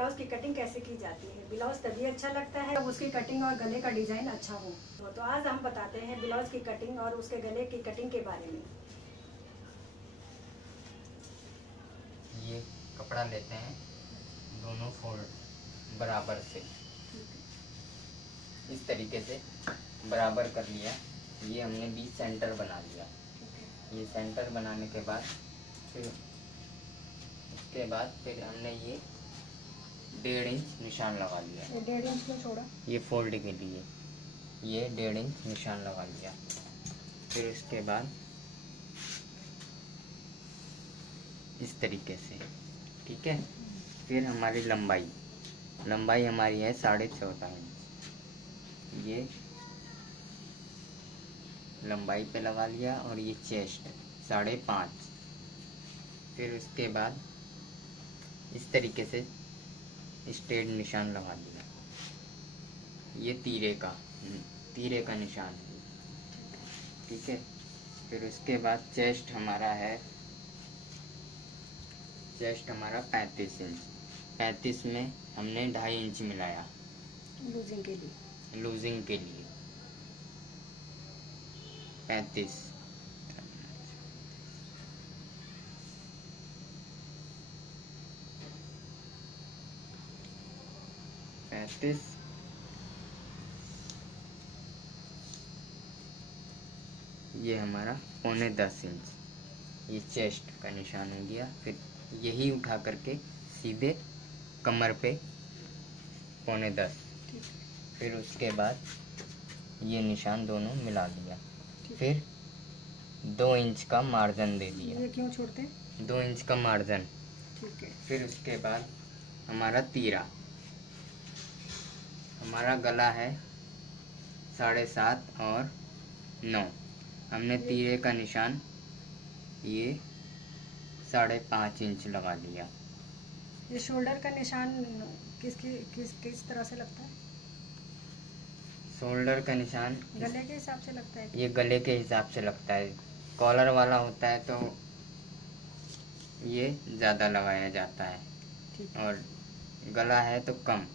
Blouse की cutting कैसे की जाती है। ब्लाउज तभी अच्छा लगता है जब उसकी कटिंग और गले का डिजाइन अच्छा हो। तो आज हम बताते हैं ब्लाउज की कटिंग और उसके गले की कटिंग के बारे में। ये कपड़ा लेते हैं, दोनों फोल्ड बराबर से इस तरीके से बराबर कर लिया। ये हमने बीच सेंटर बना लिया। ये सेंटर बनाने के बाद फिर हमने ये 1.5 इंच निशान लगा लिया। 1.5 इंच में छोड़ा, ये फोल्ड के लिए ये 1.5 इंच निशान लगा लिया। फिर उसके बाद इस तरीके से, ठीक है। फिर हमारी लंबाई हमारी है 14.5 इंच। ये लंबाई पे लगा लिया और ये चेस्ट 5.5। फिर उसके बाद इस तरीके से स्ट्रेट निशान लगा दिया। ये तीरे का निशान है, ठीक है। फिर उसके बाद चेस्ट हमारा 35 इंच। 35 में हमने 2.5 इंच मिलाया लूजिंग के लिए 35। ये हमारा 9.25 इंच ये चेस्ट का निशान हो गया। फिर यही उठा करके सीधे कमर पे 9.25। फिर उसके बाद ये निशान दोनों मिला दिया। फिर 2 इंच का मार्जिन दे दिया। ये क्यों छोड़ते? 2 इंच का मार्जिन, ठीक है। फिर उसके बाद हमारा तीरा, हमारा गला है 7.5 और 9। हमने तीरे का निशान ये 5.5 इंच लगा लिया। ये शोल्डर का निशान किस तरह से लगता है? शोल्डर का निशान गले के हिसाब से लगता है? ये गले के हिसाब से लगता है। कॉलर वाला होता है तो ये ज़्यादा लगाया जाता है, और गला है तो कम।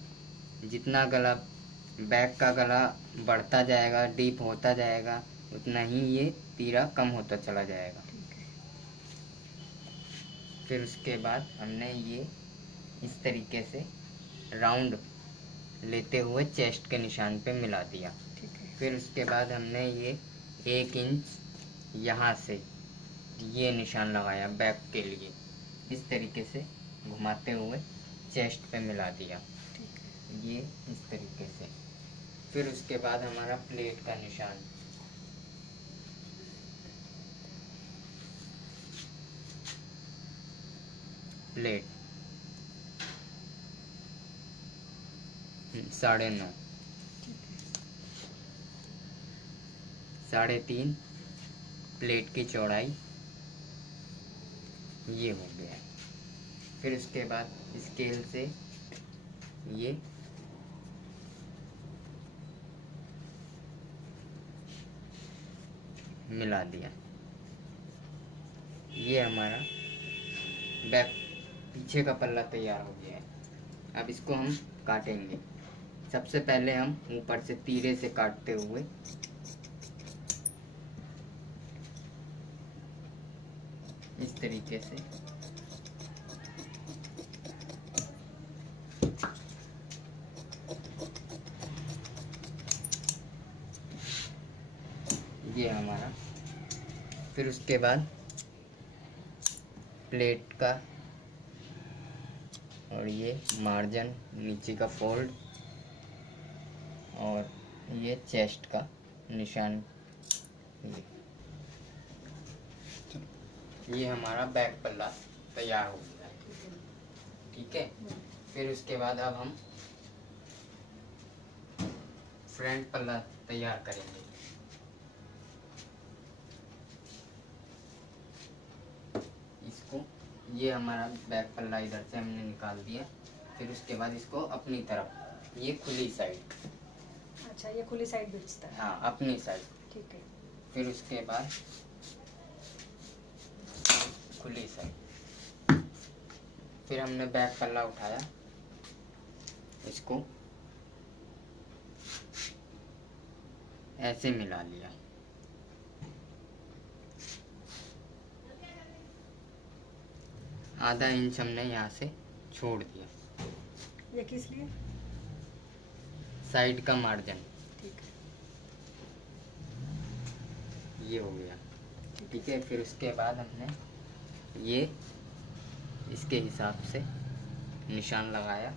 जितना गला बैक का गला बढ़ता जाएगा, डीप होता जाएगा, उतना ही ये तीरा कम होता चला जाएगा। फिर उसके बाद हमने ये इस तरीके से राउंड लेते हुए चेस्ट के निशान पे मिला दिया। फिर उसके बाद हमने ये 1 इंच यहाँ से ये निशान लगाया बैक के लिए, इस तरीके से घुमाते हुए चेस्ट पे मिला दिया, ये इस तरीके से। फिर उसके बाद हमारा प्लेट का निशान, प्लेट 9.5, 3.5 प्लेट की चौड़ाई ये हो गया। फिर उसके बाद स्केल से ये मिला दिया। ये हमारा बैक पीछे का पल्ला तैयार हो गया है। अब इसको हम काटेंगे। सबसे पहले हम ऊपर से तीरे से काटते हुए इस तरीके से ये हमारा। फिर उसके बाद प्लेट का और ये मार्जिन, नीचे का फोल्ड और ये चेस्ट का निशान, ये हमारा बैक पल्ला तैयार हो गया, ठीक है। फिर उसके बाद अब हम फ्रंट पल्ला तैयार करेंगे। इसको, ये हमारा बैक पल्ला इधर से हमने निकाल दिया। फिर उसके बाद इसको अपनी तरफ, ये खुली साइड, अच्छा ये खुली साइड बेचता है? हाँ, अपनी साइड, ठीक है। फिर उसके बाद खुली साइड। फिर हमने बैक पल्ला उठाया, इसको ऐसे मिला लिया। आधा इंच हमने यहाँ से छोड़ दिया। ये किस लिए? साइड का मार्जिन। ठीक है, ये हो गया। ठीक है, फिर उसके बाद हमने ये इसके हिसाब से निशान लगाया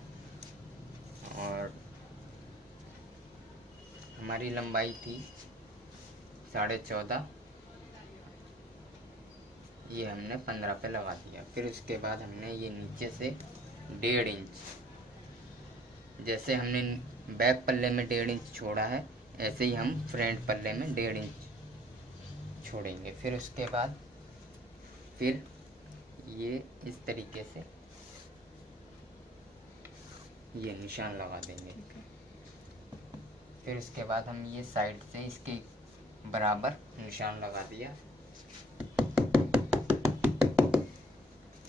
और हमारी लंबाई थी 14.5, ये हमने 15 पे लगा दिया। फिर उसके बाद हमने ये नीचे से 1.5 इंच, जैसे हमने बैक पल्ले में 1.5 इंच छोड़ा है ऐसे ही हम फ्रंट पल्ले में 1.5 इंच छोड़ेंगे। फिर उसके बाद फिर ये इस तरीके से ये निशान लगा देंगे। फिर उसके बाद हम ये साइड से इसके बराबर निशान लगा दिया।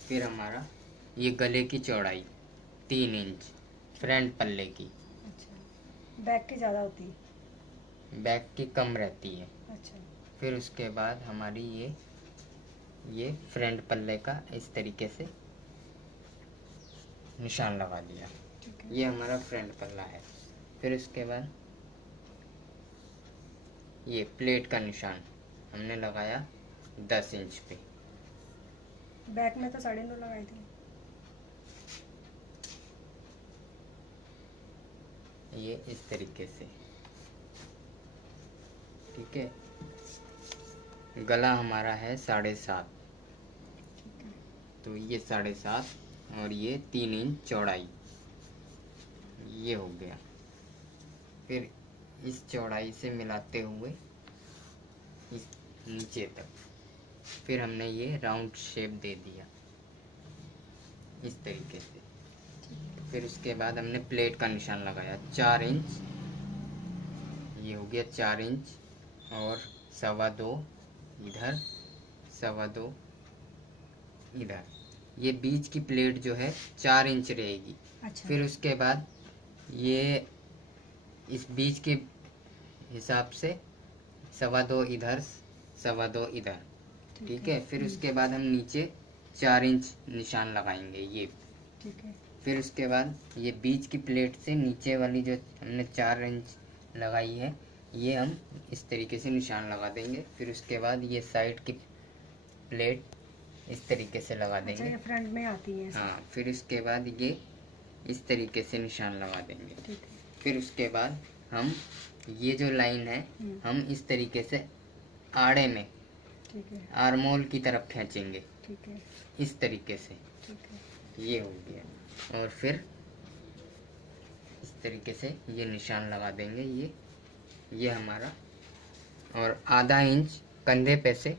फिर हमारा ये गले की चौड़ाई 3 इंच फ्रंट पल्ले की। अच्छा, बैक की ज़्यादा होती है? बैक की कम रहती है। अच्छा, फिर उसके बाद हमारी ये फ्रंट पल्ले का इस तरीके से निशान लगा दिया। ठीक है। ये हमारा फ्रंट पल्ला है। फिर उसके बाद ये प्लेट का निशान हमने लगाया 10 इंच पे। बैक में तो 9.5 लगाई थी। ये इस तरीके से। ठीक है, गला हमारा है 7.5, तो ये 7.5 और ये 3 इंच चौड़ाई, ये हो गया। फिर इस चौड़ाई से मिलाते हुए इस नीचे तक फिर हमने ये राउंड शेप दे दिया इस तरीके से। फिर उसके बाद हमने प्लेट का निशान लगाया 4 इंच, ये हो गया 4 इंच और 2.25 इधर, 2.25 इधर। ये बीच की प्लेट जो है 4 इंच रहेगी। अच्छा। फिर उसके बाद ये इस बीच के हिसाब से 2.25 इधर, 2.25 इधर। ठीक है, फिर उसके बाद हम नीचे 4 इंच निशान लगाएंगे ये। ठीक है। फिर उसके बाद ये बीच की प्लेट से नीचे वाली जो हमने 4 इंच लगाई है ये हम इस तरीके से निशान लगा देंगे। फिर उसके बाद ये साइड की प्लेट इस तरीके से लगा देंगे। अच्छा, ये फ्रंट में आती है। हाँ, फिर इसके बाद ये इस तरीके से निशान लगा देंगे। ठीक है। फिर उसके बाद हम ये जो लाइन है हम इस तरीके से आड़े में, ठीक है, आर्मोल की तरफ खींचेंगे ठीक है, इस तरीके से। ठीक है। ये हो गया। और फिर इस तरीके से ये निशान लगा देंगे ये हमारा। और आधा इंच कंधे पे से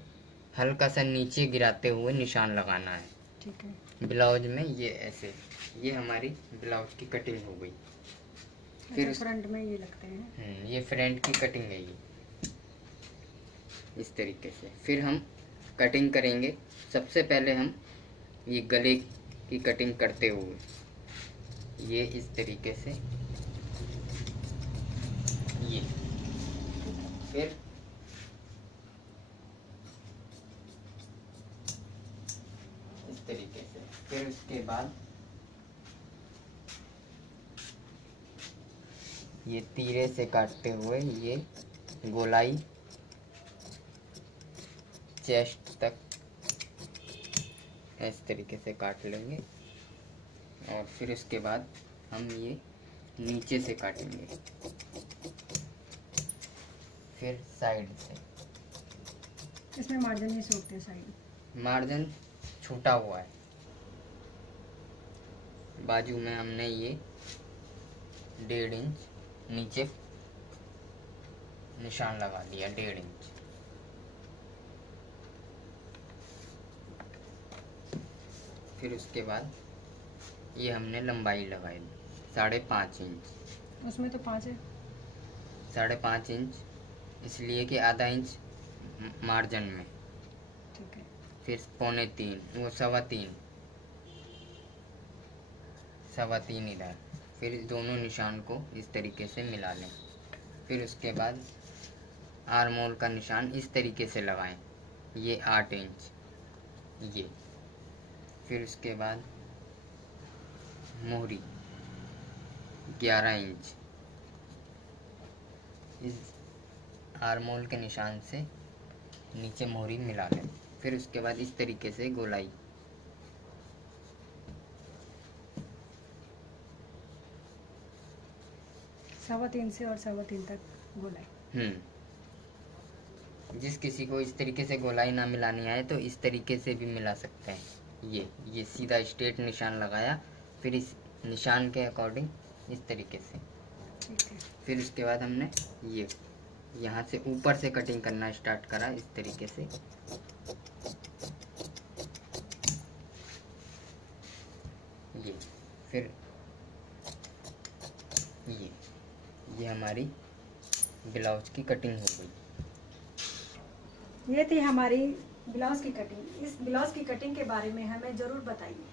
हल्का सा नीचे गिराते हुए निशान लगाना है। ठीक है। ब्लाउज में ये ऐसे, ये हमारी ब्लाउज की कटिंग हो गई। फिर फ्रंट में ये लगते हैं। ये फ्रंट की कटिंग है ये इस तरीके से। फिर हम कटिंग करेंगे। सबसे पहले हम ये गले की कटिंग करते हुए ये इस तरीके से ये, फिर इस तरीके से। फिर उसके बाद ये तीरे से काटते हुए ये गोलाई चेस्ट तक इस तरीके से काट लेंगे। और फिर उसके बाद हम ये नीचे से काटेंगे, फिर साइड से। इसमें मार्जिन नहीं छोड़ते साइड? मार्जिन छूटा हुआ है। बाजू में हमने ये 1.5 इंच नीचे निशान लगा दिया, 1.5 इंच। फिर उसके बाद ये हमने लंबाई लगाई 5.5 इंच। उसमें तो 5 है। 5.5 इंच इसलिए कि आधा इंच मार्जिन में। ठीक है। फिर 2.25 वो 3.25 इधर। फिर इस दोनों निशान को इस तरीके से मिला लें। फिर उसके बाद आर्म होल का निशान इस तरीके से लगाएं, ये 8 इंच ये। फिर उसके बाद मोहरी 11 इंच, इस आर्म होल के निशान से नीचे मोहरी मिला लें। फिर उसके बाद इस तरीके से गोलाई, सवा तीन से और सवा तीन तक गोलाई। जिस किसी को इस तरीके से गोलाई ना मिलानी आए तो इस तरीके से भी मिला सकते हैं। ये सीधा स्ट्रेट निशान लगाया, फिर इस निशान के अकॉर्डिंग इस तरीके से। ठीक है। फिर उसके बाद हमने ये यहाँ से ऊपर से कटिंग करना स्टार्ट करा इस तरीके से। ये फिर ये हमारी ब्लाउज की कटिंग हो गई। ये थी हमारी ब्लाउज की कटिंग। इस ब्लाउज की कटिंग के बारे में हमें ज़रूर बताइए।